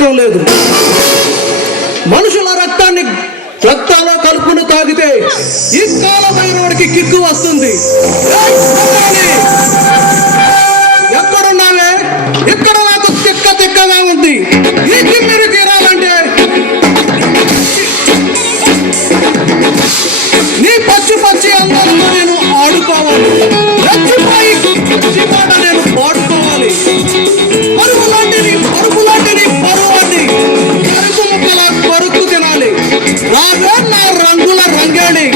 నాయకత్వం లేదు. మనుషుల రక్తాలో కలుపును తాగితే ఈ కాలమైన వాడికి కిక్కు వస్తుంది. ఎక్కడున్నావే? ఇక్కడ నాకు తిక్కగా ఉంది. ఈ కిమ్మిరి తీరాలంటే నీ పచ్చి అందంతో నేను ఆడుకోవాలి. రెచ్చిపోయి మాట నేను పాడుకోవాలి. పరుపు లాంటి నీ పరువాన్ని కరుపు ముక్కల కొరుకు తినాలి. రావే నా రంగుల రంగేణి.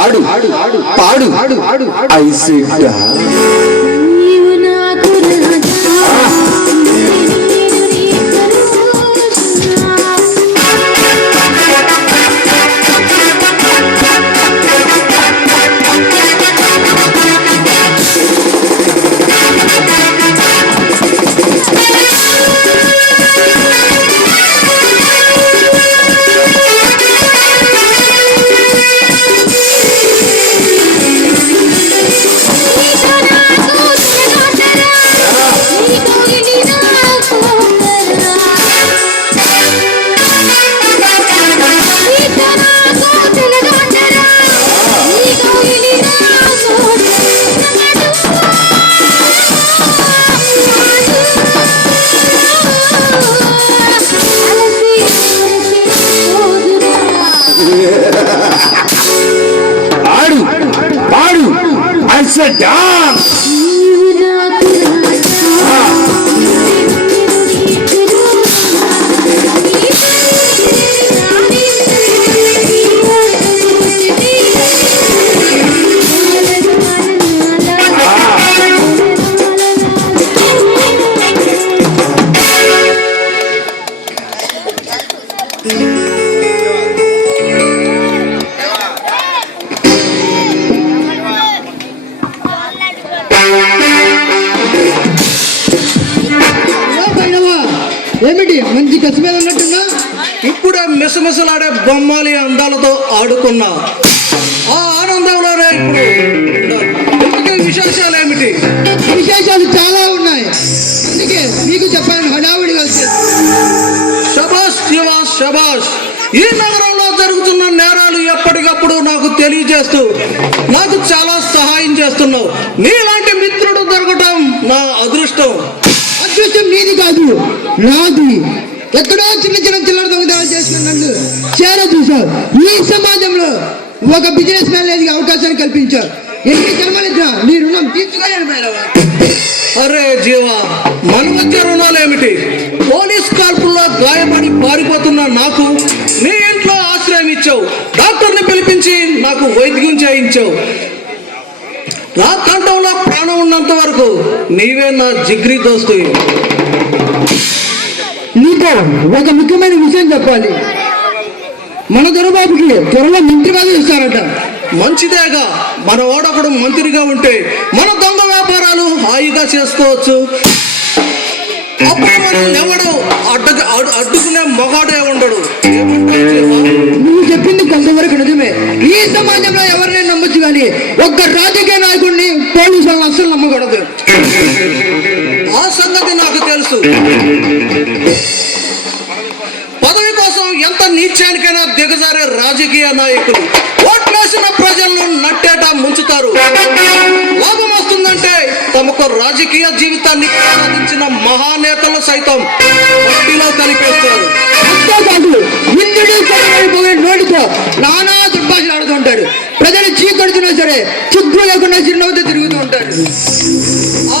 ఆడు ఐసిడ్డా పాడు I said dance. ఏమిటి మంచి కసి మీద ఉన్నట్టున్నా? ఇప్పుడే మిసమిసలాడే బొమ్మాలి అందాలతో ఆడుకున్నా. ఆ ఆనందంలోనే ఇప్పుడు విశేషాలు ఏమిటి? విశేషాలు చాలా ఉన్నాయి, అందుకే మీకు చెప్పాను హడావుడిగా వచ్చేది. శబాష్ శివాష్ శబాష్. ఈ నగరంలో జరుగుతున్న నేరాలు ఎప్పటికప్పుడు నాకు తెలియజేస్తూ నాకు చాలా సహాయం చేస్తున్నావు. నీలాంటి మిత్రుడు దొరకటం నా అదృష్టం. అదృష్టం నీది కాదు, నాది. ఎక్కడో చిన్న చిల్లర దొంగతనాలు చేసిన నన్ను చేర చూశావు. ఈ సమాజంలో ఒక బిజినెస్ మ్యాన్ లేదు అవకాశాన్ని కల్పించావు. ఎన్ని జన్మలిచ్చినా నీ రుణం తీర్చుకోలేను మేడవా. అరే జీవా, మన మధ్య రుణాలేమిటి? పోలీస్ కాల్పుల్లో గాయపడి పారిపోతున్న నాకు నీ ఇంట్లో ఆశ్రయం ఇచ్చావు, డాక్టర్ని పిలిపించి నాకు వైద్యం చేయించావు. నా కంఠంలో ప్రాణం ఉన్నంత వరకు నీవే నా జిగ్రీ దోస్తు. నీతో ఒక ముఖ్యమైన విషయం చెప్పాలి. మన దొరబాబుకి త్వరలో మంత్రి పదవి ఇస్తారట. మంచిదేగా, మన ఓడొకడు మంత్రిగా ఉంటే మన దొంగ వ్యాపారాలు హాయిగా చేసుకోవచ్చు. అప్పుడు మనం ఎవడు అడ్డుకునే మగాడే ఉండడు. నువ్వు చెప్పింది కొంతవరకు నిజమే. ఈ సమాజంలో ఎవరినైనా నమ్మొచ్చు, కానీ ఒక్క రాజకీయ నాయకుడిని పోలీసులను అస్సలు నమ్మకూడదు. ఆ సంగతి నాకు తెలుసు. పదవి కోసం ఎంత నీచానికైనా దిగజారే రాజకీయ నాయకులు ఓట్లేసిన ప్రజలను నట్టేట ముంచుతారు. లాభం వస్తుందంటే తమకు రాజకీయ జీవితాన్ని ప్రసాదించిన మహానేతలు సైతం మట్టిలో కలిపేస్తారు. అంతేకాదు, ఇంద్రుడు కొనబడిపోయే నోటితో నానా దుర్భాషలు ఆడుతూ ఉంటారు. ప్రజలు చీకొడుతున్నా సరే చుట్టూ లేకుండా చిరునవ్వుతో తిరుగుతూ ఉంటారు. ఆ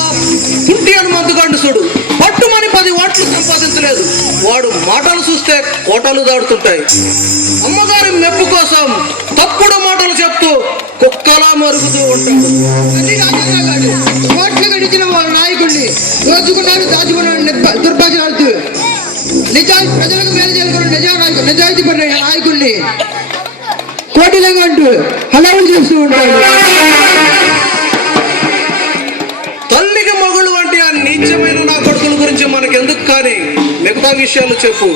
పుట్టి హనుమంతుగాండు చూడు, పట్టుమని 10 ఓట్లు సంపాదించలేదు. వాడు మాటలు చూస్తే కోటలు దాడుతుంటాయి. అమ్మగారి మెప్పు కోసం తప్పుడు మాటలు చెప్తూ కుక్కలా మరుగుతూ ఉంటాడు. అది రాజాగాడు కోట్లు గడిచిన వాళ్ళ నాయకుడిని దోచుకున్నాడు, దాచుకున్నాడు, దుర్భాషలు ఆడుతూ ప్రజలకు మేలు చేసుకున్న నిజాయితీ పడిన నాయకుడిని కోటిలంగా అంటూ హడావులు చేస్తూ ఉంటాడు. తల్లికి మొగుడు వంటి ఆ నీచమైన నా కొడుకుల గురించి మనకెందుకు, కానీ మిగతా విషయాలు చెప్పు.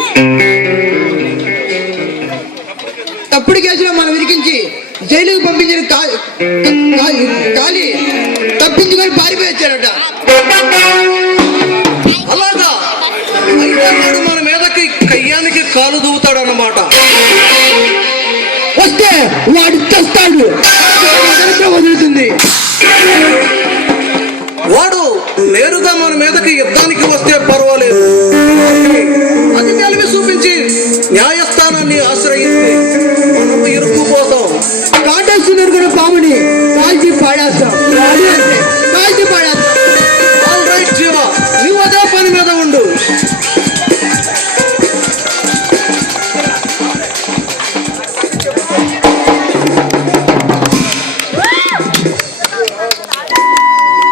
తప్పుడు కేసులో మనం ఇరికించి జైలుకు పంపించిన ఖాళీ తప్పించుకొని పారిపోయి వచ్చారట. అలాగా అయితే వాడు మన మీదకి కయ్యానికి కాలు దూవుతాడు అన్నమాట. వస్తే వాడు తెస్తాడు, వదులుతుంది. వాడు నేరుగా మన మీదకి యుద్ధానికి వస్తే పర్వాలేదు, అది తెలివి చూపించి న్యాయస్థానాన్ని ఆశ్రయిస్తే మనం ఇరుక్కుపోతాం. కాటేస్తున్నారు కూడా పాముని కాల్చి పాడేస్తాం.